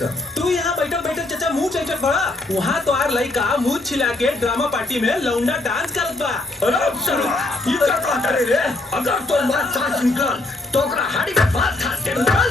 सर। तू यहाँ बैठक बैठक चाचा मुंह चैचक बड़ा, वहाँ तो आर लइका मुंह छिला के ड्रामा पार्टी में लौंडा डांस करत बा। अरे सर, ये क्या कहता रे? अगर तो बात सांस निकल तो ओकरा हाड़ी में बात खा के निकल।